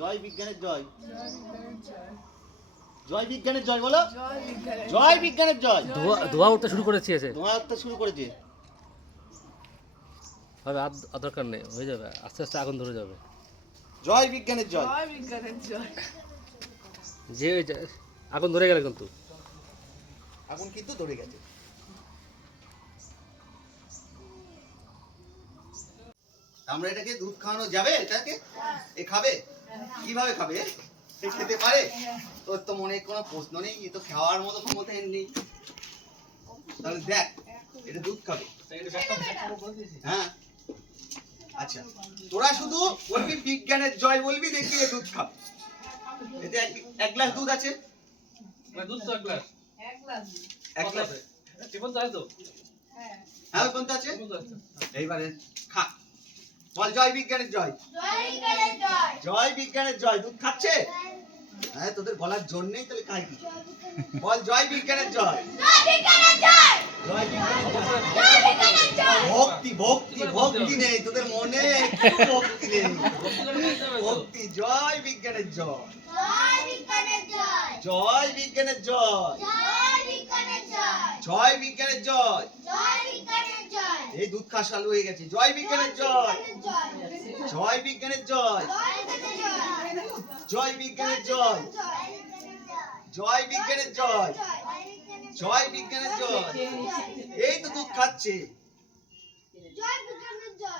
জয় বিজ্ঞানের জয়। জয় বিজ্ঞানের জয় বলো। জয় বিজ্ঞানের জয়। ধোঁয়া উঠতে শুরু করেছে। ধোঁয়া উঠতে শুরু করেছে। হবে আর দরকার নেই, হয়ে যাবে, আস্তে আস্তে আগুন ধরে যাবে। জয় বিজ্ঞানের জয়। জয় বিজ্ঞানের জয়। যে আগুন ধরে গেল কিন্তু, আগুন কিন্তু ধরে গেছে। আমরা এটাকে দুধ খাওয়ানো যাবে? এটাকে এ খাবে? কিভাবে খাবে? সে খেতে পারে? তোর তো মনে কোনো প্রশ্ন নেই, এ তো খাওয়ার মতো ক্ষমতা এর নেই। তাহলে দেখ, এটা দুধ খাবে। হ্যাঁ, আচ্ছা, তোরা শুধু বলবি বিজ্ঞানের জয় বলবি, দেখবি এ দুধ খাবে। এতে এক গ্লাস দুধ আছে। দুধ তো এক গ্লাস। এক গ্লাস জীবন চাই তো। হ্যাঁ, কোনটা আছে? এইবারে খা, বল জয় বিজ্ঞানের জয়। জয় বিজ্ঞানের জয়। দুধ খাচ্ছে? হ্যাঁ, তোদের গলার জন্যই তাহলে খাই। বল জয় বিজ্ঞানের জয়। জয় বিজ্ঞানের জয়। ভক্তি ভক্তি ভক্তি নেই তোদের মনে, একটু ভক্তি নেই। ভক্তি। জয় বিজ্ঞানের জয়। জয় বিজ্ঞানের জয়। জয় বিজ্ঞানের জয়। এই দুধ খাওয়া চালু হয়ে গেছে। জয় বিজ্ঞানের জয়। জয় বিজ্ঞানের জয়। জয় বিজ্ঞানের জয়। জয় বিজ্ঞানের জয়। জয় বিজ্ঞানের জয়। এই তো দুধ খাচ্ছে।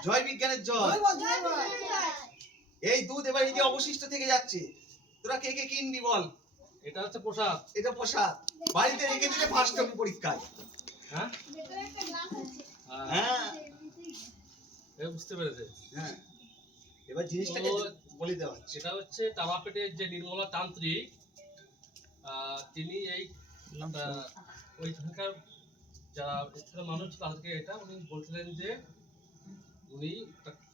জয় বিজ্ঞানের জয়। এই দুধ এবার এই যে অবশিষ্ট থেকে যাচ্ছে, তোরা কে কে কিনবি বল? এটা হচ্ছে প্রসাদ। এটা প্রসাদ, বাড়িতে রেখে দিলে ফার্স্ট হবে পরীক্ষায়। হ্যাঁ হ্যাঁ, বুঝতে পেরেছে। হ্যাঁ, এবার জিনিসটাকে বলে দেওয়া হচ্ছে। সেটা হচ্ছে তারাপীঠের যে নির্মলা তান্ত্রিক, তিনি এই ওইখানকার যারা স্থানীয় মানুষ তাদেরকে এটা উনি বলছিলেন যে উনি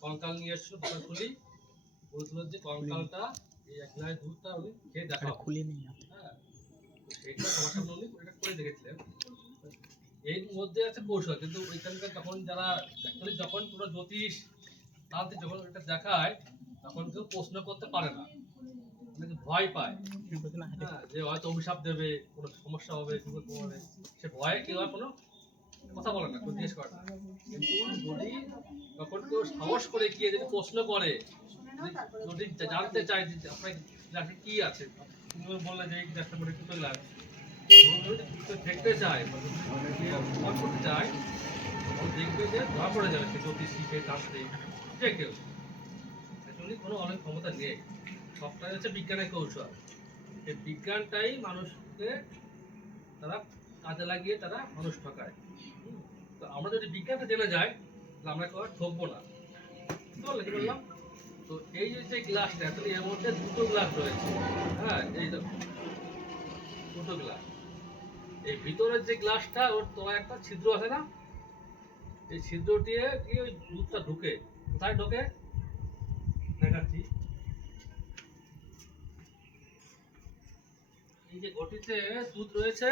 কঙ্কাল নিয়ে এসেছিল দোকানগুলি, বলছিলেন যে কঙ্কালটা এই এক গ্লাস দুধটা উনি খেয়ে দেখাবো। হ্যাঁ, সেইটা সবার সামনে উনি এটা করে দেখেছিলেন। এর মধ্যে আছে কৌশল, কিন্তু ওইখানকার তখন যারা অ্যাকচুয়ালি যখন পুরো জ্যোতিষ তাদের যখন এটা দেখায় তখন কেউ প্রশ্ন করতে পারে না, ভয় পায়। হ্যাঁ, যে হয়তো অভিশাপ দেবে, কোনো সমস্যা হবে, সে ভয়ে কেউ আর কোনো কথা বলে না, কেউ জিজ্ঞেস করে না। কিন্তু যদি তখন কেউ সাহস করে গিয়ে যদি প্রশ্ন করে, যদি জানতে চায় যে আপনার গ্লাসে কি আছে, তুমি বললে যে এই গ্লাসটা মনে দুটো গ্লাস, দেখতে চায় করতে চায়, দেখবে যে ধরা পড়ে যাবে সে জ্যোতিষী, সে তান্ত্রিক, যে কেউ। অ্যাকচুয়ালি কোনো অনেক ক্ষমতা নেই, সবটাই হচ্ছে বিজ্ঞানের কৌশল। এই বিজ্ঞানটাই মানুষকে তারা কাজে লাগিয়ে তারা মানুষ ঠকায়। তো আমরা যদি বিজ্ঞানটা জেনে যাই তাহলে আমরা কেউ ঠকবো না। কি বললাম? তো এই যে গ্লাসটা, আসলে এর মধ্যে দুটো গ্লাস রয়েছে। হ্যাঁ, এই দুটো গ্লাস। এই ভিতরের যে গ্লাসটা, ওর তলায় একটা ছিদ্র আছে না, এই ছিদ্র দিয়ে ওই দুধটা ঢুকে, কোথায় ঢোকে দেখাচ্ছি। এই যে ঘটিতে দুধ রয়েছে,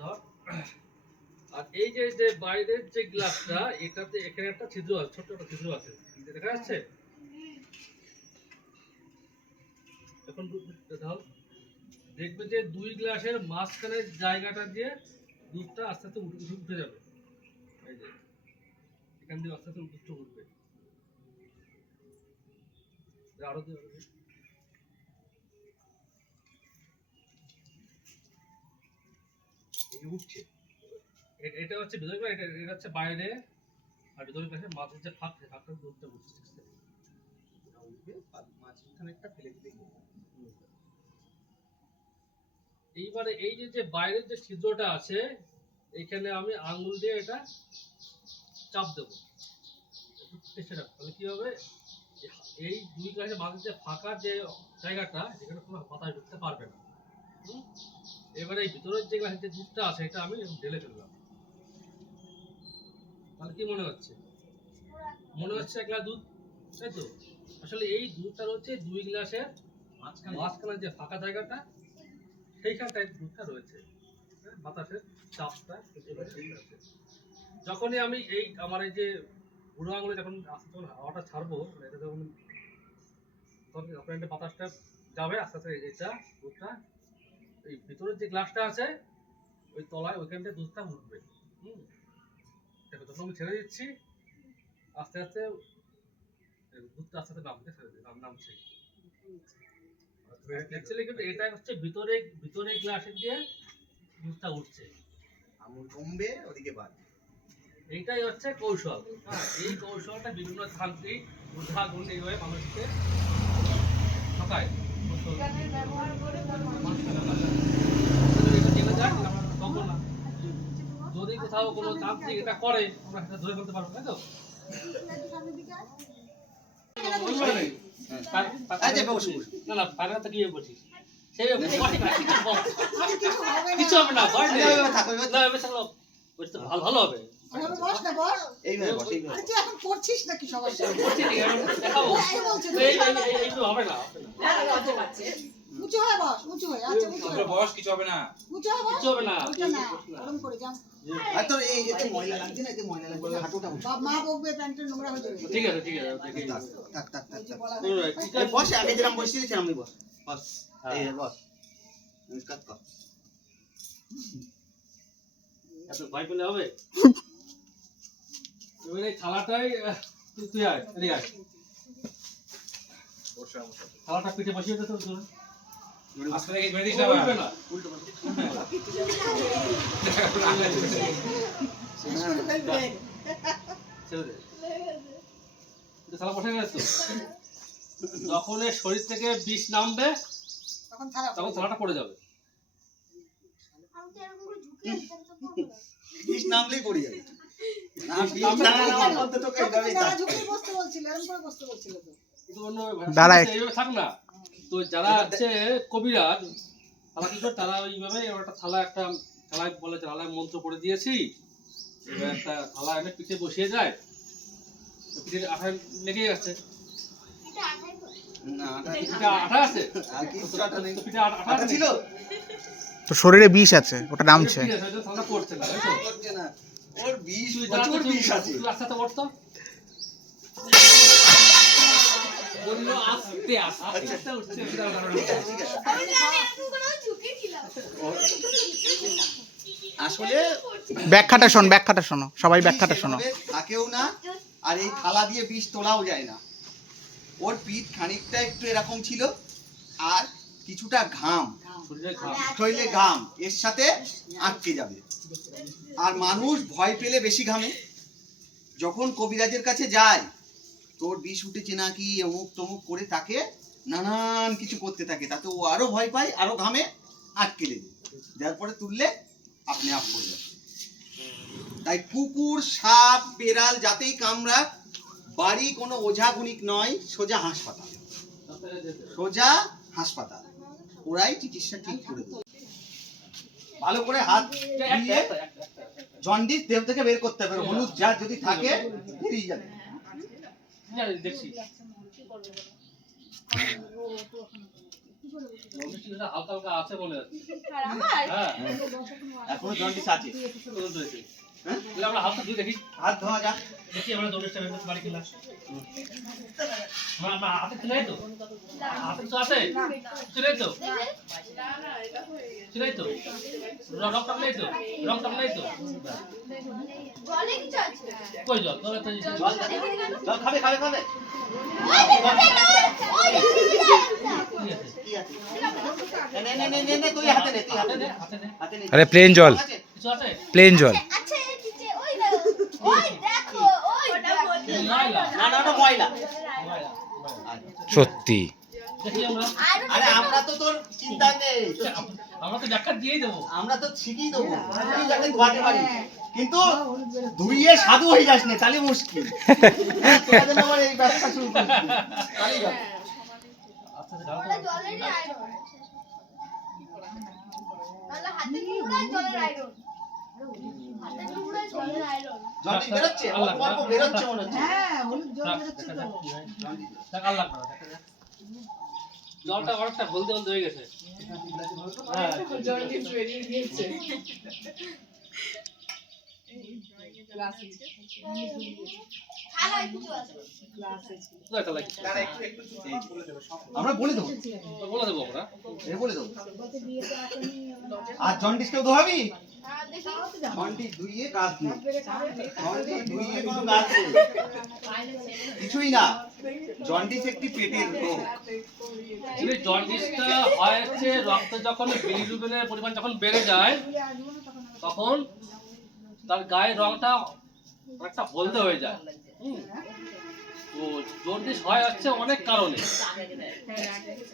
ধর, আর এই যে বাইরের যে গ্লাসটা, এটাতে এখানে একটা ছিদ্র আছে, ছোট্ট একটা ছিদ্র আছে, দেখা যাচ্ছে? এখন ধর, দেখবে যে দুই গ্লাসের মাঝখানের জায়গাটা দিয়ে দুধটা আস্তে আস্তে উঠে যাবে। এই যে এখান দিয়ে আস্তে আস্তে উঠবে। আরো উঠছে। এটা হচ্ছে ভিতরে, এটা হচ্ছে বাইরে, আর ভিতরে গ্লাসে মাঝের যে ফাঁক, ফাঁকটা দুধটা উঠছে। এইবারে এই যে বাইরের যে ছিদ্রটা আছে, এখানে আমি আঙ্গুল দিয়ে এটা চাপ দেবো। তাহলে কি হবে, এই দুই গ্লাসের মাঝে যে ফাঁকা যে জায়গাটা, যেখানে কোনো বাতাস ঢুকতে পারবে না। এবারে এই ভিতরের যে গ্লাসের যে দুধটা আছে, এটা আমি ঢেলে ফেললাম। তাহলে কি মনে হচ্ছে? মনে হচ্ছে এক গ্লাস দুধ, তাই তো? আসলে এই দুধটা হচ্ছে দুই গ্লাসের মাঝখানে যে ফাঁকা জায়গাটা, সেইখানটায় দুধটা রয়েছে। বাতাসের চাপটা যখনই আমি এই আমার এই যে বুড়ো আঙুলে যখন হাওয়াটা ছাড়বো, এটা যখন তখন আপনার বাতাসটা যাবে আস্তে আস্তে, এটা দুধটা এই ভিতরের যে গ্লাসটা আছে ওই তলায় ওইখানটা দুধটা উঠবে। দেখো যখন আমি ছেড়ে দিচ্ছি আস্তে আস্তে দুধটা আস্তে আস্তে নামতে নামছে। অ্যাকচুয়ালি কিন্তু এটা হচ্ছে ভিতরে গ্লাসে দিয়ে দুধটা উঠছে, আমুল কমবে ওদিকে বাড়বে। এইটাই হচ্ছে কৌশল। হ্যাঁ, এই কৌশলটা বিভিন্ন তান্ত্রিক উদ্ভাবন এইভাবে মানুষকে ঠকায়। এটা জেনে যায় আমরা ঠকবো না। যদি কোথাও কোনো তান্ত্রিক এটা করে আমরা সেটা ধরে ফেলতে পারবো, তাই তো? না না পায়রা তো কি বলছিস কিছু হবে না, ভালো হবে। বয়স কিছু হবে না, ঠিক আছে ঠিক আছে বস, আগে যেরকম বসেছিলাম আমি বস বস এই বস কাট কর। এত ভয় পেলে হবে? এবারে এই থালাটাই তুই আয়, এদিকে আয়। থালাটা পিঠে বসিয়ে দে তো দূরে। আজকে থেকে মেরে দিস না উল্টবে না, উল্টো ছেড়ে দে। এটা থালা বসে গেছে তো। যখন এর শরীর থেকে বিষ নামবে তখন থালাটা পড়ে যাবে। বিষ নামলেই পড়ে যাবে। এইভাবে থাক না তো। যারা হচ্ছে কবিরাজ তারা কি করে, তারা ওইভাবে একটা থালায় বলে থালায় মন্ত্র করে দিয়েছি, এবার একটা থালা এনে পিঠে বসিয়ে যায়, পিঠে আঠা লেগে যাচ্ছে। আঠা আছে, পিঠে আঠা ছিল তো শরীরে বিষ আছে, ওটা নামছে। থালা পড়ছে না, তাই তো? ওর বিষ প্রচুর বিষ আছে। তুই আস্তে আস্তে পড়তো বললো আস্তে আস্তে উঠছে। আসলে ব্যাখ্যাটা শোনো সবাই, ব্যাখ্যাটা শোনো। থাকেও না, আর এই থালা দিয়ে বিষ তোলাও যায় না। ওর পিঠ খানিকটা একটু এরকম ছিল, আর কিছুটা ঘাম, শরীরে ঘাম এর সাথে আটকে যাবে। আর মানুষ ভয় পেলে বেশি ঘামে। যখন কবিরাজের কাছে যায়, তোর বিষ উঠেছে নাকি অমুক তমুক করে তাকে নানান কিছু করতে থাকে, তাতে ও আরো ভয় পায়, আরো ঘামে, আটকে দেবে, যার পরে তুললে আপনি আপ করে যাবে। তাই কুকুর, সাপ, বেড়াল যাতেই কামড়াক, বাড়ি কোনো ওঝা গুণিক নয়, সোজা হাসপাতাল, সোজা হাসপাতাল। ওরাই চিকিৎসা ঠিক করে দেবে। ভালো করে হাত দিয়ে জন্ডিস দেহ থেকে বের করতে হবে। হলুদ যা যদি থাকে বেরিয়ে যাবে। দেখছি হালকা হালকা আছে মনে হচ্ছে। হ্যাঁ এখনো জন্ডিস আছে। আমরা হাতটা ধুয়ে দেখি, হাত ধোয়া যাক। দেখি আমরা জন্ডিসটা বের করতে পারি কিনা। আমার হাতে ছিলাই তো, হাতে তো আছে, ছিলাই তো, ছিলাই তো, রক্তটা নেই তো, রক্তটা নেই তো। কই জল? জল খাবে খাবে খাবে। নে নে নে নে নে, তুই হাতে নে, তুই হাতে নে, হাতে নে। আরে প্লেন জল, কিছু আছে? প্লেন জল। না না, ওটা ময়লা। সত্যি দেখি আমরা। আরে আমরা তো তোর চিন্তা নেই, আমরা তো ব্যাখ্যা দিয়েই দেবো। আমরা তো শিখিয়ে দেবো, তুই যাতে ধোয়াতে পারিস। কিন্তু ধুইয়ে সাধু হয়ে যাস না, তাহলে মুশকিল। তোদের আবার এই ব্যবসা শুরু করবি, তাহলেই হবে। জলদি বেরোচ্ছে, অল্প অল্প বেরোচ্ছে মনে হচ্ছে। জলটা অনেকটা বলতে বলতে হয়ে গেছে। কোথায় তালা কি? আমরা বলে দেবো, তো বলে দেবো আমরা। বলে দেবো। আর জন্ডিসকেও দোহাবি? জন্ডিস ধুইয়ে কাজ নেই, জন্ডিস ধুইয়ে কোনো কাজ নেই, কিছুই না। জন্ডিস একটি পেটের রোগ। যদি জন্ডিসটা হয় হচ্ছে রক্তে যখন বিলিরুবিনের পরিমাণ যখন বেড়ে যায় তখন তার গায়ের রংটা অনেকটা হলদে হয়ে যায়। তো জন্ডিস হয় হচ্ছে অনেক কারণে,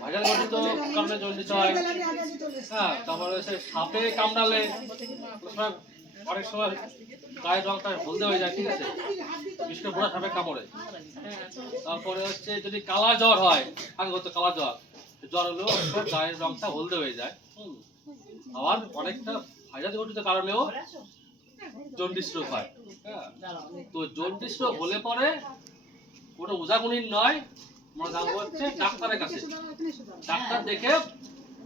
ভাইরাল জন্ডিস তো কারণে জন্ডিস হয়। হ্যাঁ, তারপরে সে সাপে কামড়ালে অনেক সময় গায়ের রংটা হলদে হয়ে যায়, ঠিক আছে, বিশেষ করে বুড়া সাপে কামড়ে। তারপরে হচ্ছে যদি কালা জ্বর হয়, আগে হতো কালা জ্বর, জ্বর হলেও গায়ের রংটা হলদে হয়ে যায়। আবার অনেকটা ভাইরাল জনিত কারণেও জন্ডিস রোগ হয়। হ্যাঁ, তো জন্ডিস রোগ হলে পরে কোনো উজাগুনির নয়, আমরা যাবো হচ্ছে ডাক্তারের কাছে। ডাক্তার দেখে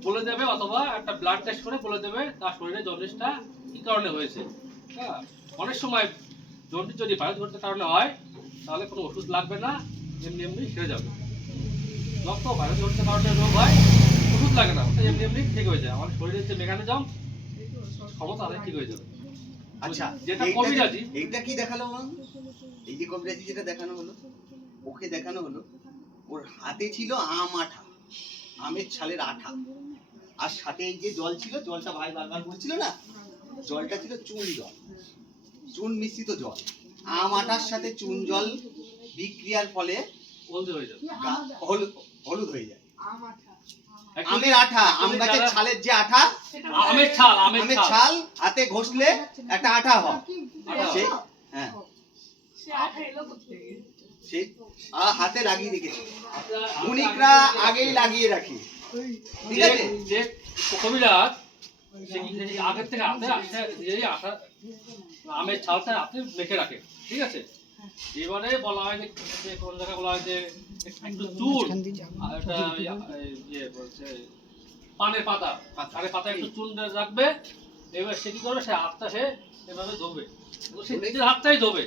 বলে দেবে অথবা একটা ব্লাড টেস্ট করে বলে দেবে তার শরীরে জন্ডিসটা কি কারণে হয়েছে। হ্যাঁ, অনেক সময় জন্ডিস যদি ভাইরাল জনিত কারণে হয় তাহলে কোনো ওষুধ লাগবে না, এমনি এমনি সেরে যাবে। যত ভাইরাল জনিত কারণে রোগ হয় ওষুধ লাগে না, ওটা এমনি এমনি ঠিক হয়ে যায়। আমাদের শরীরের যে মেকানিজম ক্ষমতা আরে ঠিক হয়ে যাবে। আচ্ছা, যেটা কবিরাজি, এইটা কি দেখালো বলুন? এই যে কবিরাজি যেটা দেখানো হলো, ওকে দেখানো হলো, ওর হাতে ছিল আম আঠা, আমের ছালের আঠা, আর সাথে এই যে জল ছিল, জলটা ভাই বারবার বলছিল না, জলটা ছিল চুন জল, চুন মিশ্রিত জল। আম আঠার সাথে চুন জল বিক্রিয়ার ফলে হলদে হয়ে যাবে, হলুদ হয়ে যায়। Actually, আমের আঠা, আম গাছের ছালের যে আঠা, আমের ছাল, আমের ছাল হাতে ঘষলে একটা আঠা হয়। সেই হ্যাঁ, সেই হাতে লাগিয়ে রেখেছে, উনিকরা আগেই লাগিয়ে রাখি, ঠিক আছে। যে কবিরাজ সে কি আগের থেকে হাতে এই আঠা আমের ছালটা হাতে মেখে রাখে, ঠিক আছে। এবারে বলা হয় যে কোন জায়গায় বলা হয় যে একটু চুন আর একটা ইয়ে বলছে পানের পাতা, পানের পাতা একটু চুন রাখবে। এবার সে কি করবে, সে হাতটা সে এভাবে ধোবে, সে নিজের হাতটাই ধোবে,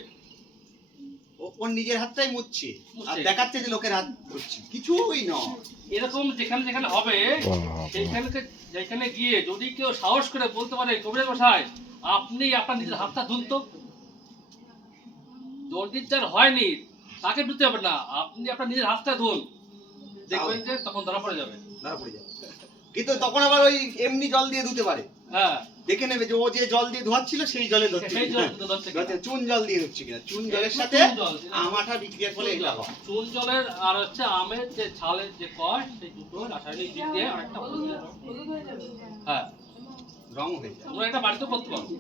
ওর নিজের হাতটাই মুছছে আর দেখাচ্ছে যে লোকের হাত ধরছে, কিছুই নয়। এরকম যেখানে যেখানে হবে যেখানে গিয়ে যদি কেউ সাহস করে বলতে পারে কবিরাজ মশাই আপনি আপনার নিজের হাতটা ধুন তো, জন্ডিস যার হয়নি তাকে ধুতে হবে না, আপনি আপনার নিজের হাতটা ধুন, দেখবেন যে তখন ধরা পড়ে যাবে। কিন্তু তখন আবার ওই এমনি জল দিয়ে ধুতে পারে, হ্যাঁ, দেখে নেবে যে ও যে জল দিয়ে ধোয়াচ্ছিল সেই জলে ধরছে, সেই জল ধরছে কিনা। চুন জল দিয়ে ধুচ্ছে কিনা, চুন জলের সাথে আম আঠা বিক্রিয়ার ফলে এটা হয়। চুন জলের আর হচ্ছে আমের যে ছালের যে কষ সেই দুটো রাসায়নিক দিক দিয়ে অনেকটা হ্যাঁ রং হয়ে যায়। আমরা এটা বাড়িতে করতে পারবো,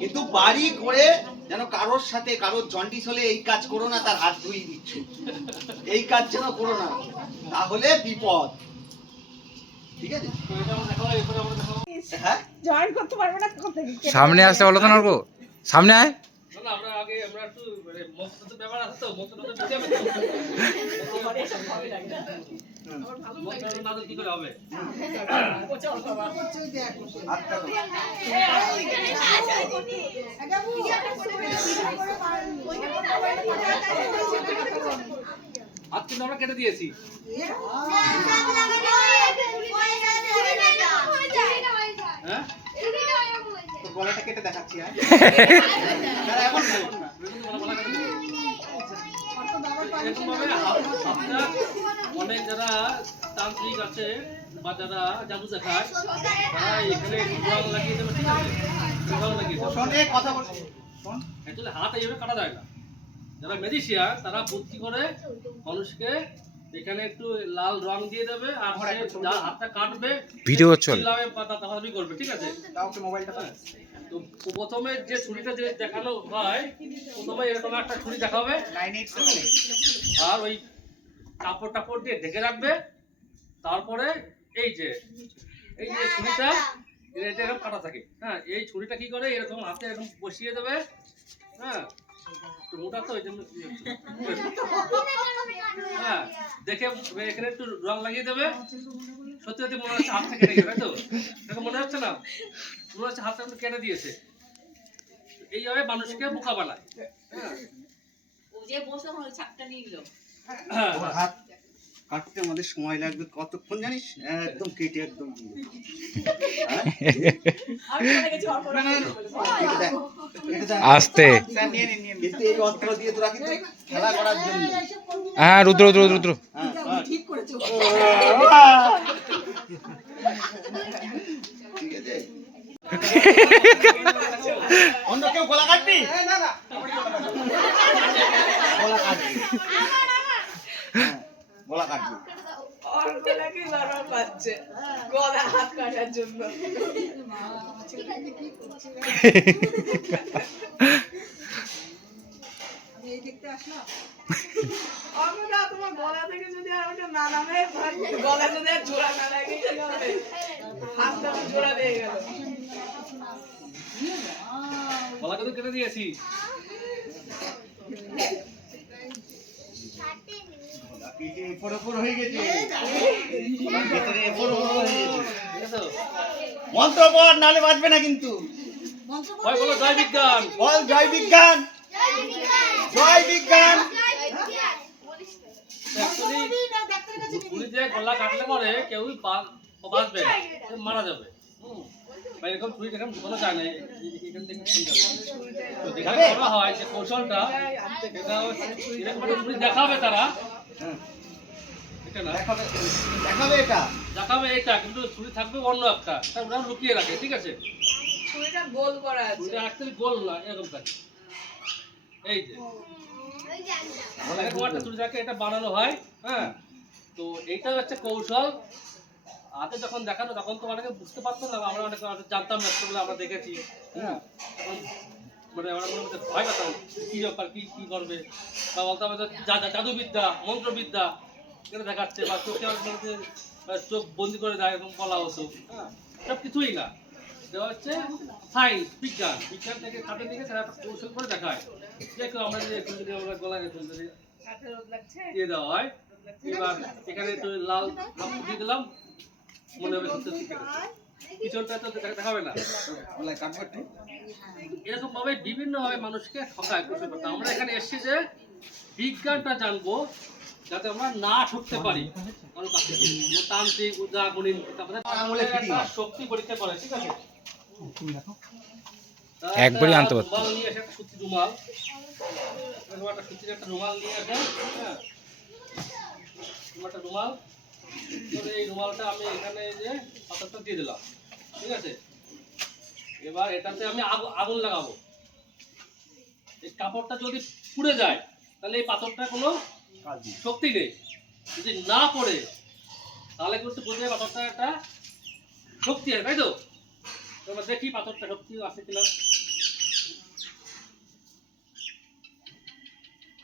কিন্তু বাড়ি করে যেন কারোর সাথে কারোর জন্ডিস হলে এই কাজ করো না, তার হাত ধুই দিচ্ছ, এই কাজ যেন করো না, তাহলে বিপদ, ঠিক আছে। তো এটা আমরা দেখাবো, এরপরে আমরা দেখাবো। হ্যাঁ, জয়েন করতে পারবে না কোথায় সামনে আসতে বলো তো নরকো, সামনে আয়। না না, আমরা আগে আমরা একটু মানে মুখটা ব্যাপার আছে তো, মুখটা দিতে হবে তো, মুখটা না দিলে কি করে হবে। হাতটা ধো। হাত কিন্তু আমরা কেটে দিয়েছি। হ্যাঁ, তো গলাটা কেটে দেখাচ্ছি, হ্যাঁ এখন না, এখন না। এরকম ভাবে হাতটা অনেক যারা তান্ত্রিক আছে বা যারা জাদু দেখায় তারা এখানে রং লাগিয়ে দেবে, ঠিক আছে, রং লাগিয়ে দেবে। শোনে কথা বলছি, শোন। অ্যাকচুয়ালি হাত এইভাবে কাটা যায় না, যারা ম্যাজিশিয়ান তারা বুদ্ধি করে মানুষকে এখানে একটু লাল রং দিয়ে দেবে আর সে যার হাতটা কাটবে ভিডিও চলে, তাড়াতাড়ি করবে, ঠিক আছে। দাও একটু মোবাইলটা দাও। তো প্রথমে যে ছুরিটা যে দেখানো হয়, প্রথমে এরকম একটা ছুরি দেখাবে আর ওই কাপড় টাপড় দিয়ে ঢেকে রাখবে। তারপরে এই যে ছুরিটা এটা এরকম কাটা থাকে, হ্যাঁ, এই ছুরিটা কি করে এরকম হাতে এরকম বসিয়ে দেবে, হ্যাঁ, তো মোটা তো ওই জন্য হ্যাঁ, দেখে এখানে একটু রং লাগিয়ে দেবে। সত্যি সত্যি মনে হচ্ছে হাতটা কেটে গেছে, তাই তো? দেখো মনে হচ্ছে না, মনে হচ্ছে হাতটা একটু কেটে দিয়েছে। এইভাবে মানুষকে বোকা বানায়। ও যে বসে ওখানে ওই ছাপটা নিয়ে নিল। হ্যাঁ ওর হাত কাটতে আমাদের সময় লাগবে কতক্ষণ জানিস? একদম কেটে একদম হ্যাঁ? আমি চলে গেছি অল্প না, না, না, কেটে দেখ, কেটে দেখ। আস্তে। কিন্তু এই অস্ত্র দিয়ে তোরা কিন্তু খেলা করার জন্য। হ্যাঁ রুদ্র রুদ্র রুদ্র হ্যাঁ, ঠিক করেছো ঠিক আছে। অন্য কেউ গলা কাটবি? গলা কাটবি। হ্যাঁ, গলা কাটবি। অল্প নাকি বারবার পাচ্ছে গলা হাত কাটার জন্য অল্পটা তোমার গলা থেকে যদি আর ওটা না নামে গলা যদি আর জোড়া না লাগে কি হবে হাতটা জোড়া দিয়ে গেল গলা কিন্তু কেটে দিয়েছি। কেটে এপর ওপর হয়ে গেছে। ভেতরে এপর ওপর হয়ে গেছে। ঠিক আছে? মন্ত্র পড়, নাহলে বাঁচবে না কিন্তু। হয় বলো জয় বিজ্ঞান। বল জয় বিজ্ঞান, জয় বিজ্ঞান। Actually, ছুরি দিয়ে গলা কাটলে পরে কেউই বাঁচবে না, সে মারা যাবে। বা এরকম ছুরি এরকম ঢুকানো যায় না, এখান থেকে খুলে যাবে। তো যেখানে করা হয় যে কৌশলটা, এটা হচ্ছে এরকম একটা ছুরি দেখাবে তারা, এটা না, দেখাবে দেখাবে এটা। দেখাবে এটা, কিন্তু ছুরি থাকবে অন্য একটা, তা ওরা লুকিয়ে রাখে, ঠিক আছে? ছুরিটা গোল করা আছে ছুরিটা অ্যাকচুয়ালি গোল না, এরকম থাকে। এই যে এরকম একটা ছুরি থাকে, এটা বানানো হয়, হ্যাঁ। তো এইটা হচ্ছে কৌশল। আগে যখন দেখানো তখন তো অনেকে বুঝতে পারতো না, আমরা অনেকে জানতাম না, সেগুলো আমরা দেখেছি, হ্যাঁ। মানে আমরা মনে করতে ভয় পেতাম, কি ব্যাপার, কি কি করবে, বা বলতে হবে জাদুবিদ্যা, মন্ত্রবিদ্যা এটা দেখাচ্ছে, বা চোখে চোখ বন্দি করে দেয়, এরকম বলা হতো, হ্যাঁ। সব কিছুই না, এটা হচ্ছে সায়েন্স, বিজ্ঞান। বিজ্ঞান থেকে খাতে দিকে তারা একটা কৌশল করে দেখায়। দেখো আমরা যে যদি আমরা গলায় যদি দিয়ে দেওয়া হয়, এবার এখানে একটু লাল কাপড় দিয়ে দিলাম, মনে হবে সুন্দর ঠিক আছে, পিছনটা তো দেখাবে না। গলায় কাটবে একটু। এরকম ভাবে বিভিন্ন ভাবে মানুষকে ঠকায় কৌশল করতে। আমরা এখানে এসেছি যে বিজ্ঞানটা জানবো, যাতে আমরা না ঠকতে পারি কারো কাছ থেকে। আমরা তান্ত্রিক, উদ্রা, গণিত, তারপরে আঙুলে ফিটিং একটা হয়। শক্তি পরীক্ষা করে, ঠিক আছে? একবারই আনতে পারতো। রুমাল নিয়ে আসে, একটা সুতির রুমাল, এরকম একটা সুতির একটা রুমাল নিয়ে আসে, হ্যাঁ, এরকম একটা রুমাল। তো এই রুমালটা আমি এখানে এই যে পাথরটা দিয়ে দিলাম, ঠিক আছে? এবার এটাতে আমি আগুন লাগাবো। এই কাপড়টা যদি পুড়ে যায় তাহলে এই পাথরটা কোনো কাজ নেই। শক্তি নেই। যদি না পড়ে তাহলে কিন্তু বোঝা যায় পাথরটা একটা শক্তি আছে, তাই তো? এবার দেখি পাথরটা শক্তি আছে কিনা।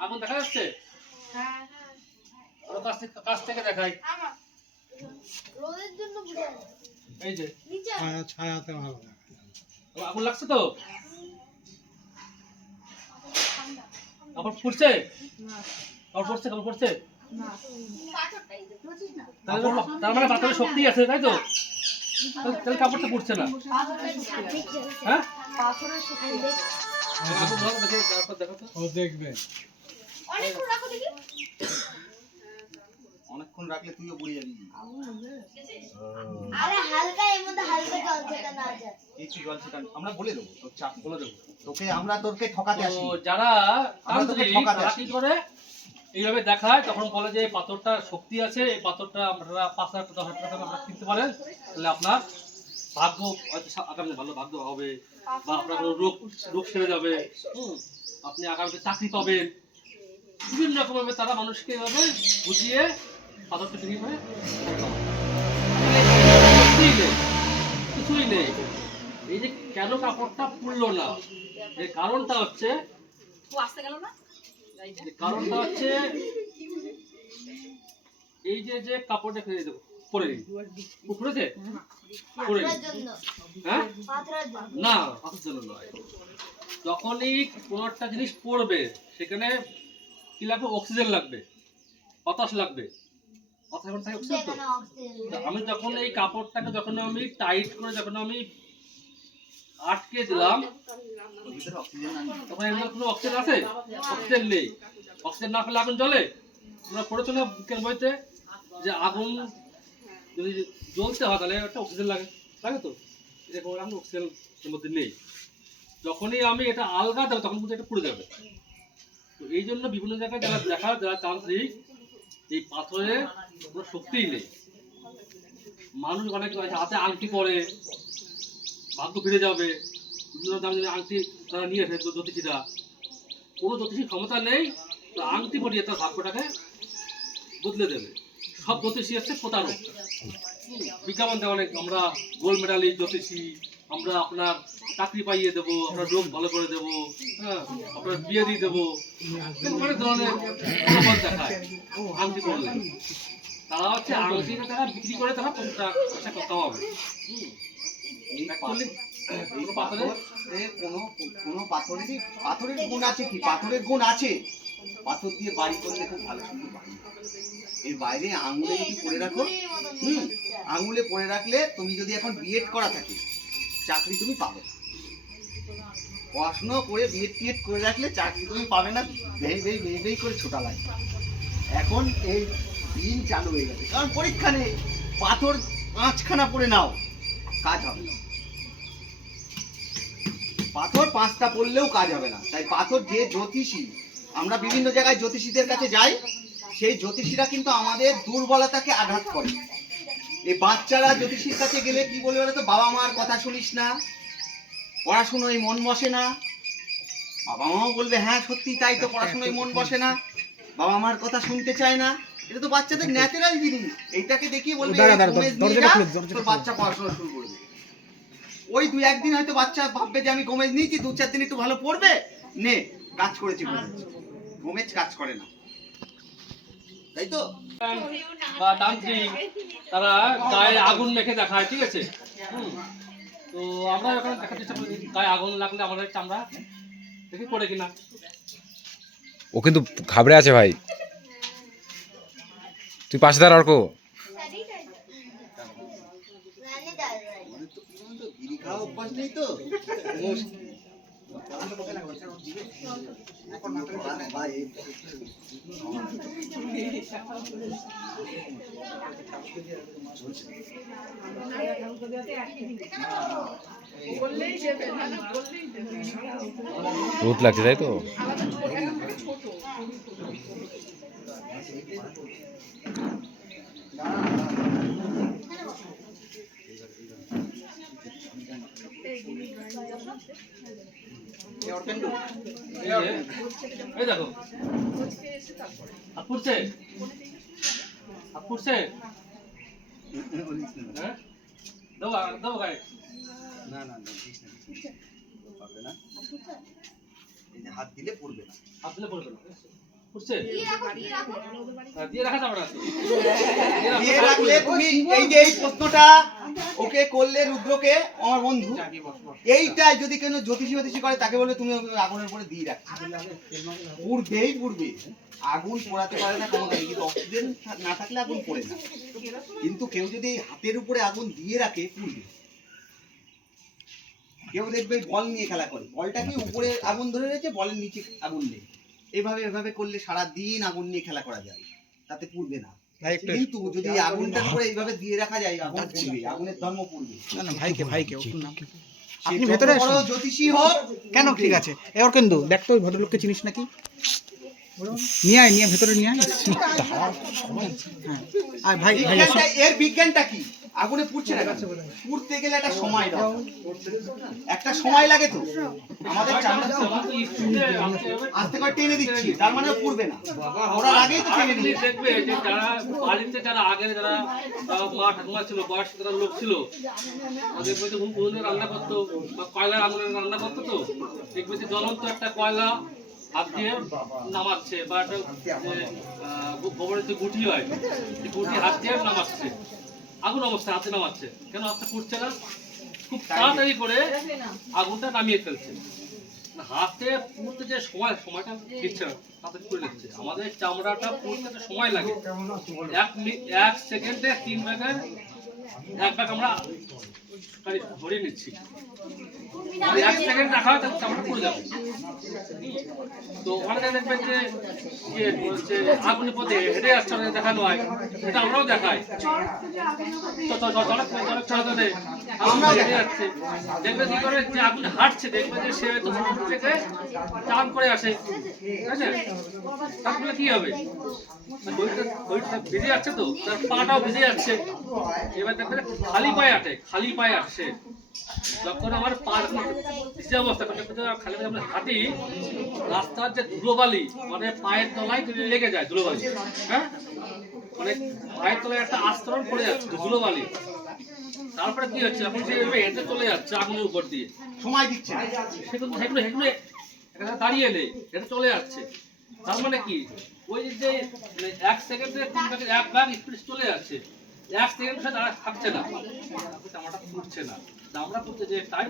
আগুন দেখা যাচ্ছে? ওর কাছ থেকে দেখাই। এই যে আগুন লাগছে তো? কাপড় ফুটছে? কাপড় পড়ছে? তার মানে পাথরের শক্তি আছে, তাই তো? তাহলে কাপড়টা পুড়ছে না, হ্যাঁ? আগুন ধরো, দেখো, তারপর দেখো তো। অনেকক্ষণ রাখলে তুইও পুড়ে যাবি। আরে হালকা এর মধ্যে হালকা জল ছেটা না যায় কিছু জল সেটা আমরা বলে দেবো, তোর চাপ বলে দেবো। তোকে ঠকাতে তো আসি। যারা আমরা তোকে তান্ত্রিক, ঠকাতে তারা আসি। কি করে এইভাবে দেখায়, তখন বলে যে এই পাথরটার শক্তি আছে, এই পাথরটা আপনারা 5,000 10,000 টাকা আপনারা কিনতে পারেন, তাহলে আপনার ভাগ্য হয়তো আগামী ভালো ভাগ্য হবে, বা আপনার কোনো রোগ সেরে যাবে, আপনি আগামীতে চাকরি পাবেন। বিভিন্ন রকমভাবে তারা মানুষকে এভাবে বুঝিয়ে পাথরটা বিক্রি করে কিছুই নেই। এই যে কেন কাপড়টা পুড়লো না, এর কারণটা হচ্ছে আসতে গেল না কারণটা হচ্ছে এই যে কাপড়টা ফেলে দেবো, পরে পড়েছে, পরে পাথরের জন্য হ্যাঁ, পাথরের জন্য না পাথরের জন্য নয়। যখনই কোনো একটা জিনিস পড়বে সেখানে কি লাগবে? অক্সিজেন লাগবে, বাতাস লাগবে। অক্সিজেন থাকে, অক্সিজেন তো। যেখানে অক্সিজেন আমি যখন এই কাপড়টাকে যখন আমি টাইট করে যখন আমি আটকে দিলাম, ভিতরে অক্সিজেন আনবে। তখন এর মধ্যে কোনো অক্সিজেন আছে? অক্সিজেন নেই। অক্সিজেন না পেলে আগুন জ্বলে? তোমরা পড়েছো না বিজ্ঞান বইতে যে আগুন যদি জ্বলতে হয় তাহলে একটা অক্সিজেন লাগে, লাগে তো? এরকম এখন অক্সিজেন এর মধ্যে নেই। যখনই আমি এটা আলগা দেবো তখন কিন্তু এটা পুড়ে যাবে। তো এই জন্য বিভিন্ন জায়গায় যারা তান্ত্রিক, এই পাথরের কোনো শক্তিই নেই। মানুষ অনেক হাতে আংটি পরে ভাগ্য ফিরে যাবে, বিভিন্ন দামি আংটি তারা নিয়ে আসে জ্যোতিষীরা। কোনো জ্যোতিষীর ক্ষমতা নেই তো আংটি পরিয়ে তার ভাগ্যটাকে বদলে দেবে। সব জ্যোতিষী হচ্ছে প্রতারক। বিজ্ঞাপন দেওয়া অনেক, আমরা গোল্ড মেডালিস্ট জ্যোতিষী, আমরা আপনার চাকরি পাইয়ে দেবো, আপনার রোগ ভালো করে দেবো, হ্যাঁ, আপনার বিয়ে দিয়ে দেবো, অনেক ধরনের প্রলোভন দেখায় আংটি করলে। তারা হচ্ছে আংটিটা তারা বিক্রি করে তারা পয়সা কামাবে। এই Actually, এই পাথরের কোনো পাথরের গুণ আছে কি? পাথরের গুণ আছে। পাথর দিয়ে বাড়ি করলে খুব ভালো সুন্দর বাড়ি। এর বাইরে আঙুলে যদি পরে রাখো, আঙুলে পরে রাখলে তুমি যদি এখন বিএড করা থাকে চাকরি তুমি পাবে না। পড়াশুনো করে বিএড টিএড করে রাখলে চাকরি তুমি পাবে না, ভেই করে ছোটা লাগে। এখন এই দিন চালু হয়ে গেছে, কারণ পরীক্ষা নেই। পাথর 5খানা পরে নাও, কাজ হবে না। পাথর 5টা পড়লেও কাজ হবে না। তাই পাথর যে জ্যোতিষী, আমরা বিভিন্ন জায়গায় জ্যোতিষীদের কাছে যাই, সেই জ্যোতিষীরা কিন্তু আমাদের দুর্বলতাকে আঘাত করে। এই বাচ্চারা জ্যোতিষীর কাছে গেলে কি বলবে বলো তো? বাবা মার কথা শুনিস না, পড়াশুনোয় মন বসে না। বাবা মাও বলবে হ্যাঁ সত্যি তাই তো, পড়াশুনোয় মন বসে না, বাবা মার কথা শুনতে চায় না। এটা তো বাচ্চাদের ন্যাচারাল জিনিস। এইটাকে দেখিয়ে বলবে তোর বাচ্চা পড়াশোনা শুরু করবে। ওই 2-1 দিন হয়তো বাচ্চা ভাববে যে আমি গোমেজ নিয়েছি, 2-4 দিন একটু ভালো পড়বে, নে কাজ করেছি। গোমেজ কাজ করে না, তাই তো? বা তান্ত্রিক তারা গায়ে আগুন মেখে দেখায়, ঠিক আছে? তো আমরা এখন দেখার চেষ্টা করি গায়ে আগুন লাগলে আমাদের চামড়া দেখি পড়ে কিনা। ও কিন্তু ঘাবড়ে আছে ভাই, তুই পাশে দাঁড়া অর্ক। বিড়ি খাওয়া অভ্যাস নেই তো। বললেই দেবে, না বললেই দেবে। রোদ লাগছে তাই তো। এই দেখো আপুরছে আপুরছে, হ্যাঁ দেবো গায়ে। না না না, দিস না, পারবে না। এই যে হাত দিলে পড়বে না। হাত দিলে পড়বে না, বুঝছে? দিয়ে রাখা যাবে না। দিয়ে রাখলে তুমি এই যে এই প্রশ্নটা ওকে করলে, রুদ্রকে, আমার বন্ধু, এইটাই যদি কেন জ্যোতিষী করে তাকে বলবে তুমি আগুনের উপরে দিয়ে রাখছো, পুড়বে। আগুন পোড়াতে পারে না কোনো, কিন্তু অক্সিজেন না থাকলে আগুন পড়ে না। কিন্তু কেউ যদি হাতের উপরে আগুন দিয়ে রাখে পুড়বে। কেউ দেখবে বল নিয়ে খেলা করে, বলটাকে উপরে আগুন ধরে রয়েছে, বলের নিচে আগুন নেই। এভাবে করলে সারা দিন আগুন নিয়ে খেলা করা যায়, তাতে পুড়বে না। কিন্তু যদি আগুনটা করে এইভাবে দিয়ে রাখা যায়, আগুন পুড়বে, আগুনের ধর্ম পুড়বে। ভাইকে আপনি ভেতরে বড় জ্যোতিষী হোক কেন? ঠিক আছে, এবার কিন্তু দেখ তো ওই ভদ্রলোককে চিনিস নাকি? নিয়ে আয়, ভেতরে নিয়ে আয়। হ্যাঁ ভাই, এর বিজ্ঞানটা কি? আগুনে পুড়ছে না, পুড়তে গেলে একটা সময় দাও, একটা সময় লাগে তো। আমাদের আস্তে করে টেনে দিচ্ছি, তার মানে পুড়বে না, ওরা আগেই তো টেনে দিচ্ছে। দেখবে যে যারা বাড়িতে যারা আগে যারা মা ঠাকুমা ছিল, বয়স্ক যারা লোক ছিল, ওদের বইতে উনুনে রান্না করতো বা কয়লার আগুনে রান্না করতো, তো দেখবে যে জ্বলন্ত একটা কয়লা হাত দিয়ে নামাচ্ছে, বা একটা গোবরের যে গুটি হয় সেই গুটি হাত দিয়ে নামাচ্ছে, আগুন অবস্থায় হাতে নামাচ্ছে। কেন হাতটা পুড়ছে না? খুব তাড়াতাড়ি করে আগুনটা নামিয়ে ফেলছে। হাতে পুড়তে যে সময়টা দিচ্ছে না, তাড়াতাড়ি করে দিচ্ছে। আমাদের চামড়াটা পুড়তে একটা সময় লাগে, 1 সেকেন্ডে 3 ভাগের 1 ভাগ আমরা ধরে নিচ্ছি। যদি 1 সেকেন্ড রাখা হয় তাহলে চামড়া পুড়ে যাবে। তো অনেকে দেখবেন যে ইয়ে হচ্ছে আগুনের পথে হেঁটে আসছে, অনেকে দেখানো হয়, এটা আমরাও দেখাই। আমরা হেঁটে যাচ্ছে, দেখবে কি করে যে আগুন হাঁটছে, দেখবে যে সে হয়তো সমুদ্র থেকে চান করে আসে, ঠিক আছে? তারপরে কি হবে, শরীরটা ভিজে যাচ্ছে, তো তার পাটাও ভিজে যাচ্ছে। এবার দেখবেন খালি পায়ে আসছে। যখন আমার পা ভিজে অবস্থা, খালি পায়ে আমরা হাঁটি, রাস্তার যে ধুলোবালি মানে পায়ের তলায় লেগে যায় ধুলোবালি, হ্যাঁ, মানে পায়ের তলায় একটা আস্তরণ পড়ে যাচ্ছে ধুলোবালি। তারপরে কি হচ্ছে, এখন সে হেঁটে চলে যাচ্ছে আগুনের উপর দিয়ে, সময় দিচ্ছে না। সেগুলো দাঁড়িয়ে নেই, হেঁটে চলে যাচ্ছে। তার মানে কি, ওই যে 1 সেকেন্ডে 1 ভাগ স্পিড চলে যাচ্ছে, 1 সেকেন্ড সে দাঁড়া থাকছে না, চামড়াটা ফুটছে না, চামড়া ফুটতে যে টাইম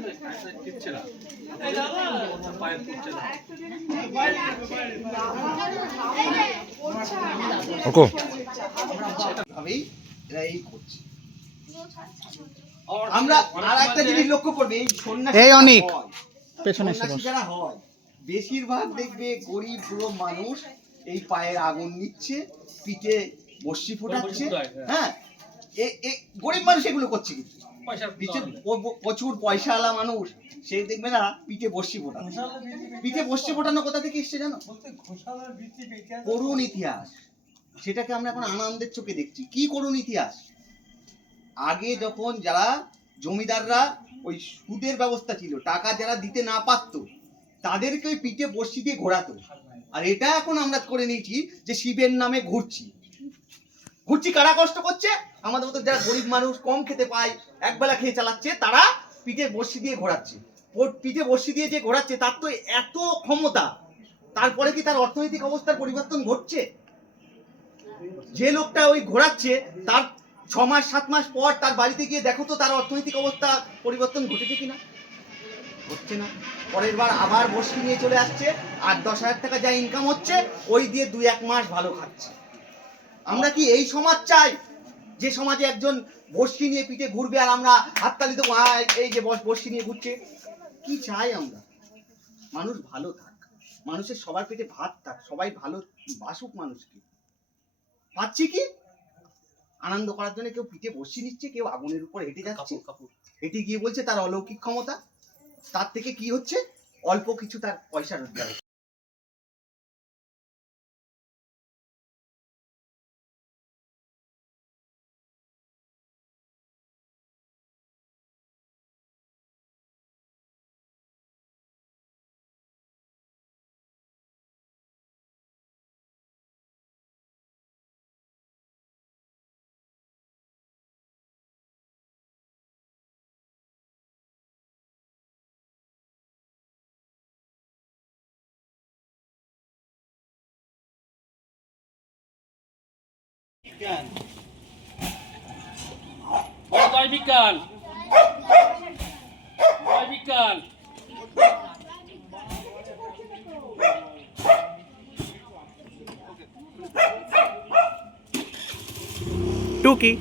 টিকছে না, পায়ে ফুটছে না। অর্ক ভাবেই এরা এই করছে। আমরা আর একটা জিনিস লক্ষ্য করবে, এই সন্ন্যাসী এই অনেক হয়, পেছনে এসে সন্ন্যাসী বস। যারা হয় বেশিরভাগ দেখবে গরিব বুড়ো মানুষ এই পায়ের আগুন নিচ্ছে, পিঠে বর্ষি ফোটাচ্ছে। হ্যাঁ, গরিব মানুষ এগুলো করছে, কিন্তু প্রচুর পয়সাওয়ালা মানুষ সে দেখবে না পিঠে বর্ষি ফোটাচ্ছে। পিঠে বর্ষি ফোটানো কোথা থেকে এসছে জানো? করুণ ইতিহাস। সেটাকে আমরা এখন আনন্দের চোখে দেখছি। কি করুণ ইতিহাস? আগে যখন যারা জমিদাররা ওই সুদের ব্যবস্থা ছিল, টাকা যারা দিতে না পারতো তাদেরকে ওই পিঠে বর্ষি দিয়ে ঘোরাতো। আর এটা এখন আমরা করে নিয়েছি যে শিবের নামে ঘুরছি। কারা কষ্ট করছে? আমাদের মতো যারা গরিব মানুষ, কম খেতে পায়, একবেলা খেয়ে চালাচ্ছে, তারা পিঠে বর্ষি দিয়ে ঘোরাচ্ছে। পিঠে বর্ষি দিয়ে যে ঘোরাচ্ছে তার তো এত ক্ষমতা, তারপরে কি তার অর্থনৈতিক অবস্থার পরিবর্তন ঘটছে? যে লোকটা ওই ঘোরাচ্ছে তার 6 মাস 7 মাস পর তার বাড়িতে গিয়ে দেখো তো তার অর্থনৈতিক অবস্থা পরিবর্তন ঘটেছে কিনা। হচ্ছে না। পরের বার আবার বর্ষি নিয়ে চলে আসছে, 8-10 হাজার টাকা যা ইনকাম হচ্ছে ওই দিয়ে 2-1 মাস ভালো খাচ্ছে। আমরা কি এই সমাজ চাই যে সমাজে একজন বর্ষি নিয়ে পিঠে ঘুরবে আর আমরা হাততালি দেবো, এই যে বর্ষি নিয়ে ঘুরছে? কি চাই আমরা? মানুষ ভালো থাক, মানুষের সবার পেটে ভাত থাক, সবাই ভালো বাসুক। মানুষকে পাচ্ছি কি আনন্দ করার জন্য কেউ পিঠে বর্ষি নিচ্ছে, কেউ আগুনের উপর হেঁটে যাচ্ছে, হেঁটে গিয়ে বলছে তার অলৌকিক ক্ষমতা। তার থেকে কি হচ্ছে? অল্প কিছু তার পয়সা রোজগার। জয় বিজ্ঞান, জয় বিজ্ঞান। টুকি